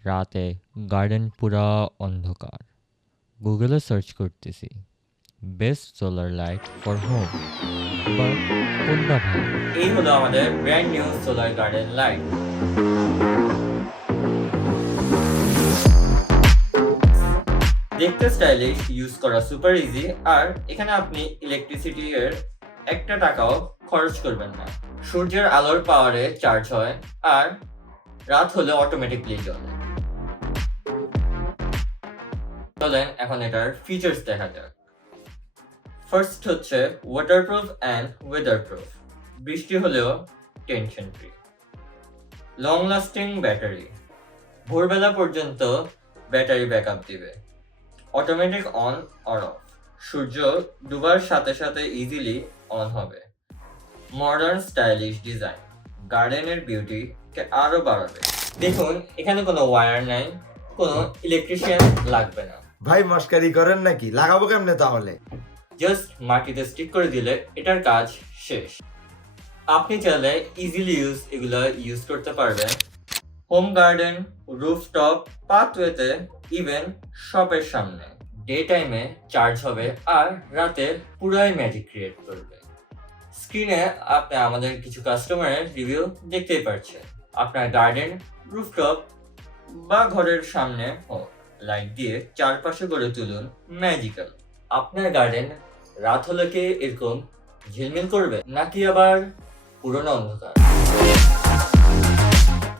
রাতে গার্ডেন পুরা অন্ধকার। গুগলে সার্চ করতেছি best solar light for home. এবার কোনটা ভালো? এই হলো আমাদের brand new solar garden light. দেখতে স্টাইলিশ, ইউজ করা সুপার ইজি, আর এখানে আপনি ইলেকট্রিসিটি এর একটা টাকাও খরচ করবেন না। সূর্যের আলোর পাওয়ারে চার্জ হয় আর রাত হলে অটোমেটিকলি জ্বলে। চলেন এখন এটার ফিচার্স দেখা যাক। ফার্স্ট হচ্ছে ওয়াটারপ্রুফ অ্যান্ড ওয়েদারপ্রুফ। বৃষ্টি হলেও tension free. Long lasting battery, ভোরবেলা পর্যন্ত ব্যাটারি ব্যাকআপ দিবে। অটোমেটিক অন অর অফ, সূর্য ডুবার সাথে সাথে ইজিলি অন হবে। মডার্ন স্টাইলিশ ডিজাইন, গার্ডেনের বিউটিকে আরো বাড়াবে। দেখুন এখানে কোনো ওয়্যার নাই, কোনো ইলেকট্রিশিয়ান লাগবে না। ভাই মস্কারি করেন নাকি? লাগাবো কেমনে তাহলে? জাস্ট মাটিতে স্টিক করে দিলে এটার কাজ শেষ। আপনি চাইলে ইজিলি এগুলো ইউজ করতে পারবেন হোম গার্ডেন, রুফটপ, পাথওয়েতে, ইভেন শপের সামনে। ডে টাইমে চার্জ হবে আর রাতে পুরাই ম্যাজিক ক্রিয়েট করবে। স্ক্রিনে আপনি আমাদের কিছু কাস্টমারের রিভিউ দেখতেই পাচ্ছেন। আপনার গার্ডেন, রুফটপ বা ঘরের সামনে লাইট দিয়ে চারপাশে গড়ে তুলুন ম্যাজিক্যাল। আপনার গার্ডেন রাত হলে কি এরকম ঝিলমিল করবে, নাকি আবার পুরনো অন্ধকার?